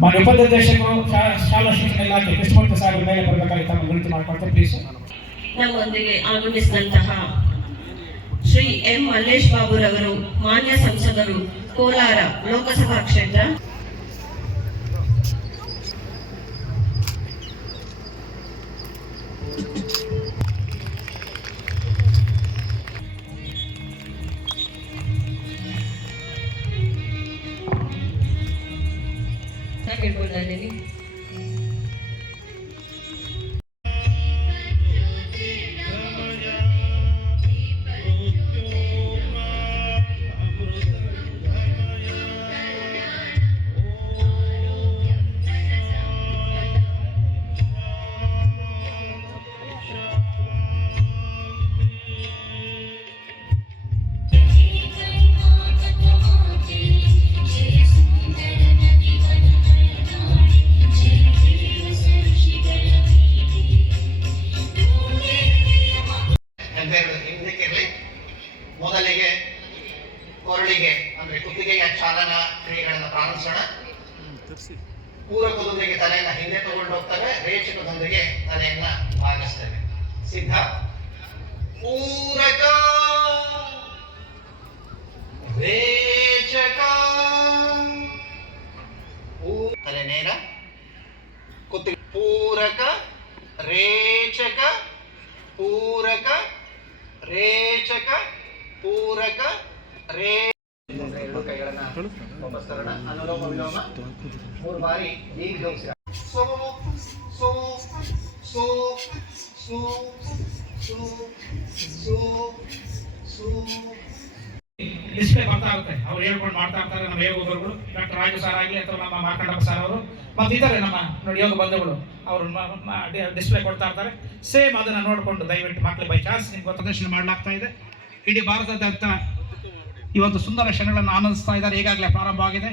ಮಾನ್ಯ ಉಪನಿರ್ದೇಶಕರು ಶಾ- ಶಾಲಾ ಶಿಕ್ಷಣ ಇಲಾಖೆ ಕೃಷ್ಣಮೂರ್ತಿ ಸಾಗರ ಮೇಲೆ ಬರಬೇಕಾಗಿ ತಮ್ಮ ವಿನಂತಿ ಮಾಡ್ಕೊಳ್ತೇನೆ ಪ್ಲೀಸ್ ನಮ್ಮೊಂದಿಗೆ ಆಗಮಿಸಿದಂತಹ ಶ್ರೀ ಎಂ ಮಲ್ಲೇಶ್ ಬಾಬುರವರು ಮಾನ್ಯ ಸಂಸದರು ಕೋಲಾರ ಲೋಕಸಭಾ ಕ್ಷೇತ್ರ. ಹೆಬ್ಬೆರಳು ಹಿಂದಕ್ಕಿರಲಿ. ಮೊದಲಿಗೆ ಕೊರಳಿಗೆ ಅಂದ್ರೆ ಕುತ್ತಿಗೆಯ ಚಾಲನಾ ಕ್ರಿಯೆಗಳನ್ನು ಪ್ರಾರಂಭಿಸೋಣ. ಪೂರಕದೊಂದಿಗೆ ತಲೆಯನ್ನ ಹಿಂದೆ ತಗೊಂಡು ಹೋಗ್ತವೆ ರೇಚಕದೊಂದಿಗೆ ತಲೆಯನ್ನ ಭಾಗಿಸ್ತೇವೆ ಸಿದ್ಧ? ಪೂರಕ! ರೇಚಕ ಪೂರಕ ರೇ ಎರಡು ಕೈಗಳನ್ನ ವಿಲೋಮ ಮೂರು ಬಾರಿ ಸೋ ಸೋ ಸೋ ಸೋ ಸೋ ಸೋ ಸೋ ಅವ್ರು ಹೇಳ್ಕೊಂಡು ಮಾಡ್ತಾ ಇರ್ತಾರೆ, ನಮ್ಮ ಯೋಗ ಗುರುಗಳು, ಡಾಕ್ಟರ್ ರಾಜು ಸರ್ ಆಗಲಿ ಅಥವಾ ನಮ್ಮ ಮಾರ್ಕಂಡಪ್ಪ ಸರ್ ಅವರು, ಮತ್ತು ಇದ್ದಾರೆ ನಮ್ಮ ನೋಡಿ ಯೋಗ ಬಂಧುಗಳು, ಅವರು ಡಿಸ್ಪ್ಲೇ ಕೊಡ್ತಾ ಇರ್ತಾರೆ. ಸೇಮ್ ಅದನ್ನು ನೋಡಿಕೊಂಡು ದಯವಿಟ್ಟು ಮಕ್ಕಳು ಬೈ ಚಾನ್ಸ್ ನಿಮ್ಗೆ ಪ್ರದರ್ಶನ ಮಾಡಲಾಗ್ತಾ ಇದೆ. ಇಡೀ ಈ ಒಂದು ಸುಂದರ ಕ್ಷಣಗಳನ್ನು ಆನಂದಿಸ್ತಾ ಇದ್ದಾರೆ. ಈಗಾಗಲೇ ಪ್ರಾರಂಭ ಆಗಿದೆ.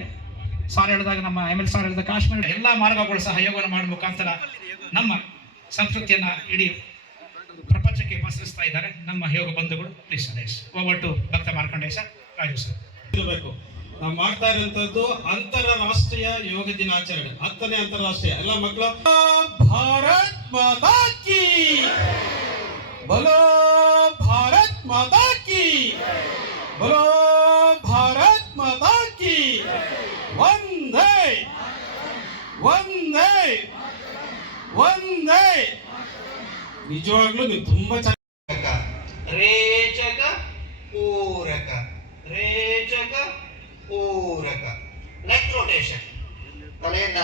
ಸಾರ್ ಹೇಳಿದಾಗ ನಮ್ಮ ಎಂ ಎಲ್ ಸಾರ್ ಹೇಳಿದ ಕಾಶ್ಮೀರ ಎಲ್ಲ ಮಾರ್ಗಗಳು ಸಹ ಯೋಗವನ್ನು ಮಾಡುವ ಮುಖಾಂತರ ನಮ್ಮ ಸಂಸ್ಕೃತಿಯನ್ನು ಇಡೀ ಪ್ರಪಂಚಕ್ಕೆ ಪಸರಿಸ್ತಾ ಇದ್ದಾರೆ. ನಮ್ಮ ಯೋಗ ಬಂಧುಗಳು ಪ್ಲೀಸ್ ಸದೇಶ್ ಒಬ್ಬಟ್ಟು ಭಕ್ತ ಮಾರ್ಕಂಡೇಶ, ರಾಜು ಸರ್. ಇರಬೇಕು ನಾವು ಮಾಡ್ತಾ ಇರುವಂತದ್ದು ಅಂತಾರಾಷ್ಟ್ರೀಯ ಯೋಗ ದಿನಾಚರಣೆ. ಹತ್ತನೇ ಅಂತಾರಾಷ್ಟ್ರೀಯ. ಎಲ್ಲ ಮಕ್ಕಳು ಭಾರತ್ ಮಾತಾ ಕಿ! ಬಲೋ ಭಾರತ್ ಮಾತಾ ಕಿ! ಬಲೋ ಭಾರತ್ ಮಾತಾ ಕಿ! ಒಂದೇ ಒಂದೇ ಒಂದೇ ನಿಜವಾಗ್ಲೂ ನೀವು ತುಂಬಾ ಚೆನ್ನಾಗಿ ರೇಚಕ ಪೂರಕ ರೇಚಕ ಪೂರಕ ನೆಕ್ ರೊಟೇಷನ್ ತಲೆಯನ್ನ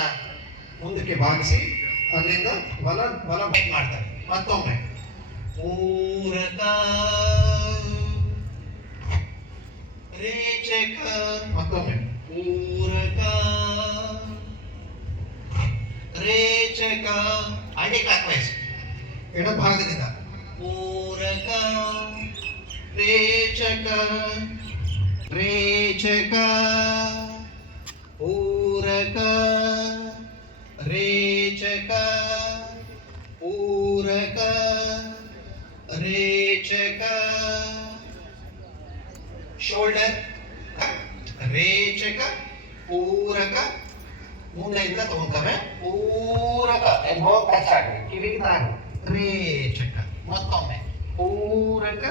ಮುಂದಕ್ಕೆ ಭಾಗಿಸಿ ಅಲ್ಲಿಂದ ಬಲ ಬಲ ಬೈಕ್ ಮಾಡ್ತಾರೆ. ಮತ್ತೊಮ್ಮೆ. ಪೂರಕ ರೇಚಕ. ಮತ್ತೊಮ್ಮೆ. ಪೂರಕ ರೇಚಕ. ಆಂಟಿ ಕ್ಲಾಕ್ ವೈಸ್ ಎಡಭಾಗದಿಂದ. ಪೂರಕ ರೇಚಕ. ರೇಚಕ ಪೂರಕ ರೇಚಕ ಪೂರಕ ರೇಚಕ ಶೋಲ್ಡರ್ ರೇಚಕ ಪೂರಕ ಮುಂದೆಯಿಂದ ತಗೊಂತವೆ ಪೂರಕ ಎಲ್ಬೋ ಟಚ್ ಆಗಲಿ ಕಿವಿಗೆ ತಾಗಿ ರೇಚಕ ಮತ್ತೊಮ್ಮೆ ಪೂರಕ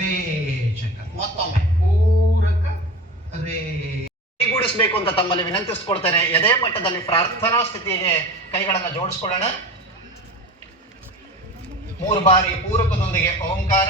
ರೇಚಕ ಮತ್ತೊಮ್ಮೆ ಪೂರಕ ಕೈಗೂಡಿಸ್ಬೇಕು ಅಂತ ತಮ್ಮಲ್ಲಿ ವಿನಂತಿಸ್ಕೊಳ್ತೇನೆ. ಎದೆ ಮಟ್ಟದಲ್ಲಿ ಪ್ರಾರ್ಥನಾ ಸ್ಥಿತಿಗೆ ಕೈಗಳನ್ನು ಜೋಡಿಸ್ಕೊಳ್ಳೋಣ. ಮೂರು ಬಾರಿ ಪೂರಕದೊಂದಿಗೆ ಓಂಕಾರ.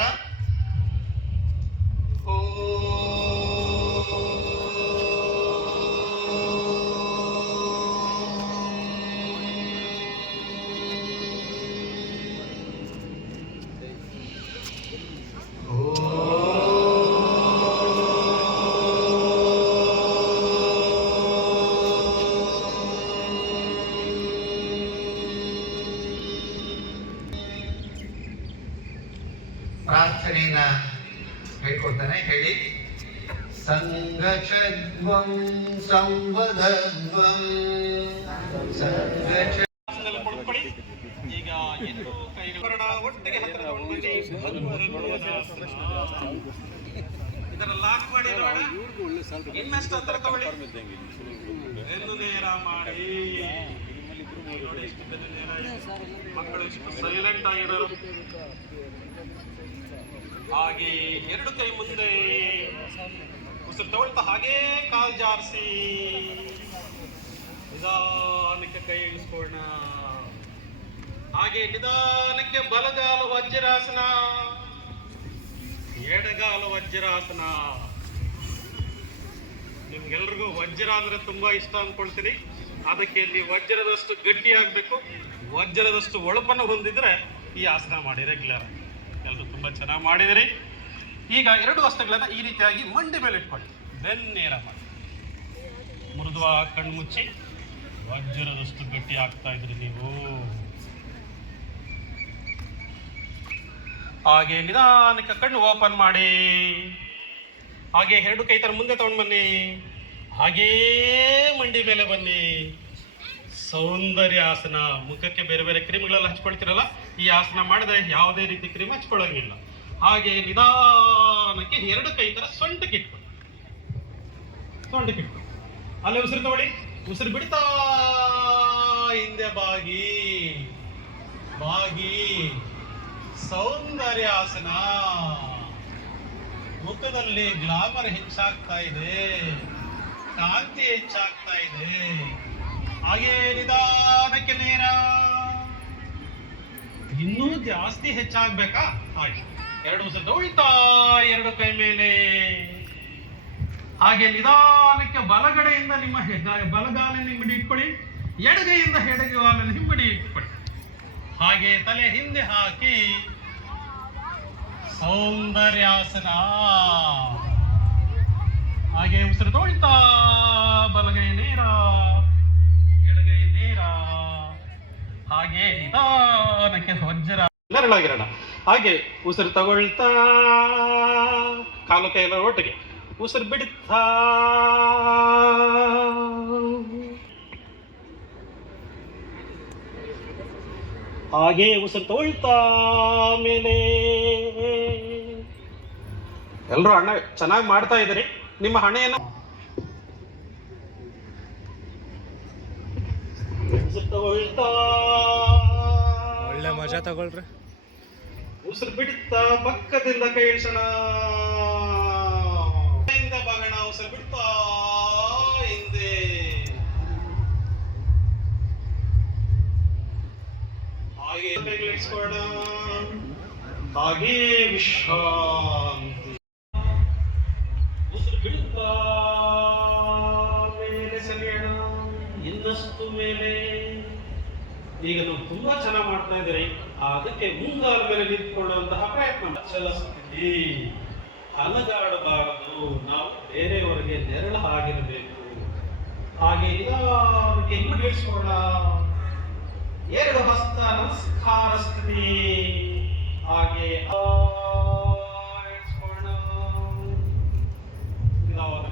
ಪ್ರಾರ್ಥನೆಯನ್ನ ಹೇಳ್ಕೊಡ್ತಾನೆ. ಹೇಳಿ. ಸಂಗಚದ್ವಂ ಸಂವದದ್ವಂ. ಸಂಗಚ ಈಗ ಲಾಕ್ ಮಾಡಿ ಇನ್ನು ಮಾಡಿ. ಮಕ್ಕಳು ಸೈಲೆಂಟ್ ಆಗಿರೋರು ಹಾಗೆ ಎರಡು ಕೈ ಮುಂದೆ ಉಸಿರು ತಗೊಳ್ತಾ ಹಾಗೇ ಕಾಲ್ ಜಾರಿಸಿ. ನಿಧಾನಕ್ಕೆ ಕೈ ಇಳಿಸ್ಕೊಳ್ಳೋಣ. ಹಾಗೆ ನಿಧಾನಕ್ಕೆ ಬಲಗಾಲ ವಜ್ರಾಸನ. ಎಡಗಾಲ ವಜ್ರಾಸನ. ನಿಮ್ಗೆಲ್ರಿಗೂ ವಜ್ರ ಅಂದ್ರೆ ತುಂಬಾ ಇಷ್ಟ ಅನ್ಕೊಳ್ತೀನಿ. ಅದಕ್ಕೆ ಇಲ್ಲಿ ವಜ್ರದಷ್ಟು ಗಟ್ಟಿ ಆಗ್ಬೇಕು ವಜ್ರದಷ್ಟು ಒಳಪನ್ನು ಹೊಂದಿದ್ರೆ ಈ ಆಸನ ಮಾಡಿ ರೆಗ್ಯುಲರ್ ಎಲ್ಲರೂ ತುಂಬಾ ಚೆನ್ನಾಗಿ ಮಾಡಿದಿರಿ. ಈಗ ಎರಡು ವಸ್ತುಗಳನ್ನು ಈ ರೀತಿಯಾಗಿ ಮಂಡಿ ಮೇಲೆ ಇಟ್ಕೊಳ್ಳಿ. ಬೆನ್ನೇರ ಮಾಡಿ ಮೃದುವ ಕಣ್ಣು ಮುಚ್ಚಿ ವಜ್ರದಷ್ಟು ಗಟ್ಟಿ ಆಗ್ತಾ ಇದ್ರಿ ನೀವು. ಹಾಗೆ ನಿಧಾನಕ್ಕೆ ಕಣ್ಣು ಓಪನ್ ಮಾಡಿ. ಹಾಗೆ ಎರಡು ಕೈ ತರ ಮುಂದೆ ತಗೊಂಡು ಬನ್ನಿ. ಹಾಗೇ ಮಂಡಿ ಮೇಲೆ ಬನ್ನಿ. ಸೌಂದರ್ಯ ಆಸನ ಮುಖಕ್ಕೆ ಬೇರೆ ಬೇರೆ ಕ್ರೀಮ್ಗಳೆಲ್ಲ ಹಚ್ಕೊಳ್ತಿರಲ್ಲ, ಈ ಆಸನ ಮಾಡಿದ್ರೆ ಯಾವುದೇ ರೀತಿ ಕ್ರೀಮ್ ಹಚ್ಕೊಳ್ಳೋಂಗಿಲ್ಲ. ಹಾಗೆ ನಿಧಾನಕ್ಕೆ ಎರಡು ಕೈ ತರ ಸೊಂಟಕ್ಕೆ ಇಟ್ಕೊಳ್ಳಿ ಸೊಂಟಕ್ಕೆ ಇಟ್ಕೊಳ್ಳಿ ಅಲ್ಲೇ ಉಸಿರು ತಗೊಳ್ಳಿ. ಉಸಿರು ಬಿಡ್ತಾ ಹಿಂದೆ ಬಾಗಿ. ಬಾಗಿ. ಸೌಂದರ್ಯ ಆಸನ ಮುಖದಲ್ಲಿ ಗ್ಲಾಮರ್ ಹೆಚ್ಚಾಗ್ತಾ ಇದೆ. ಕಾಂತಿ ಹೆಚ್ಚಾಗ್ತಾ ಇದೆ. ಹಾಗೆ ನಿಧಾನಕ್ಕೆ ನೇರ. ಇನ್ನೂ ಜಾಸ್ತಿ ಹೆಚ್ಚಾಗ್ಬೇಕಾ? ಹಾಗೆ. ಎರಡು ಉಸಿರು ತಗೊಳ್ತಾ ಎರಡು ಕೈ ಮೇಲೆ. ಹಾಗೆ ನಿಧಾನಕ್ಕೆ ಬಲಗಡೆಯಿಂದ ನಿಮ್ಮ ಬಲಗಾಲನ್ನು ಹಿಂಬಡಿ ಇಟ್ಕೊಳ್ಳಿ, ಎಡಗೈಯಿಂದ ಎಡಗಾಲನ್ನು ಹಿಂಬಡಿ ಇಟ್ಕೊಳ್ಳಿ. ಹಾಗೆ ತಲೆ ಹಿಂದೆ ಹಾಕಿ. ಸೌಂದರ್ಯಾಸನ. ಹಾಗೆ ಉಸಿರು ತೋಳಿತಾ ಬಲಗೈ ನೇರ, ಎಡಗೈ ನೇರ. ಹಾಗೆ ನಿಧಾನಕ್ಕೆ ವಜ್ರ ಹಾಗೆ ಉಸಿರು ತಗೊಳ್ತಾ ಕಾಲು ಕೈಲ ಒಟ್ಟಿಗೆ. ಉಸಿರು ಬಿಡ್ತಾ. ಹಾಗೆ ಉಸಿರು ತಗೊಳ್ತಾ ಮೇಲೆ. ಎಲ್ಲರೂ ಅಣ್ಣ ಚೆನ್ನಾಗಿ ಮಾಡ್ತಾ ಇದ್ದೀರಿ? ನಿಮ್ಮ ಹಣೆಯನ್ನು ಒಳ್ಳೆ ಮಜಾ ತಗೊಳ್ರಿ. ಉಸಿರು ಬಿಡ್ತಾ ಪಕ್ಕದಿಂದ ಕೈ ಇಳಿಸೋಣ ಬಾಗಣ ಉಸಿರು ಬಿಡ್ತಾ ಹಿಂದೆ. ಹಾಗೆ ಇಳಿಸ್ಕೋಣ ಹಾಗೆ ವಿಶ್ರಾಂತಿ. ಉಸಿರು ಬಿಡ್ತಾ ಮೇಲೆ ಸರಿಯೋಣ. ಇನ್ನಷ್ಟು ಮೇಲೆ. ಈಗ ನಾವು ತುಂಬಾ ಚೆನ್ನಾಗಿ ಮಾಡ್ತಾ ಇದ್ದೀರಿ. ಅದಕ್ಕೆ ಮುಂಗಾಲ ಮೇಲೆ ನಿಂತ್ಕೊಳ್ಳುವಂತಹ ಪ್ರಯತ್ನ ಚಲ ಸ್ಥಿತಿ ಅಲಗಾಡಬಾರದು. ನಾವು ಬೇರೆಯವರಿಗೆ ನೆರಳು ಆಗಿರಬೇಕು. ಹಾಗೆ ನಿಧಾನಕ್ಕೆ ಹಿಡಿಸ್ಕೊಳ್ಳ ಎರಡು ಹಸ್ತ ನಮಸ್ಕಾರ ಸ್ಥಿತಿ ಹಾಗೆ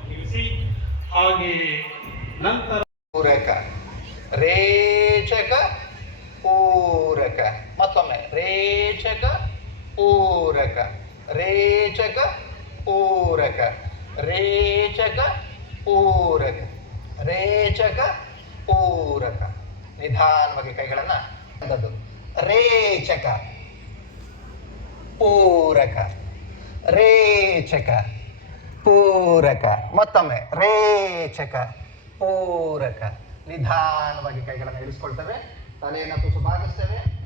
ತಿಳಿಸಿ. ಹಾಗೆ ನಂತರ ಪೂರಕ, ರೇಚಕ, ಪೂರಕ. ರೇಚಕ, ಪೂರಕ. ರೇಚಕ ಪೂರಕ. ರೇಚಕ ಪೂರಕ. ರೇಚಕ, ಪೂರಕ. ನಿಧಾನವಾಗಿ ಕೈಗಳನ್ನ ಅಂದದ್ದು. ರೇಚಕ. ಪೂರಕ. ರೇಚಕ. ಪೂರಕ. ಮತ್ತೊಮ್ಮೆ. ರೇಚಕ. ಪೂರಕ. ನಿಧಾನವಾಗಿ ಕೈಗಳನ್ನು ಇಳಿಸ್ಕೊಳ್ತೇವೆ. ತಲೆಯನ್ನು ತುಸು ಬಾಗಿಸ್ತೇವೆ.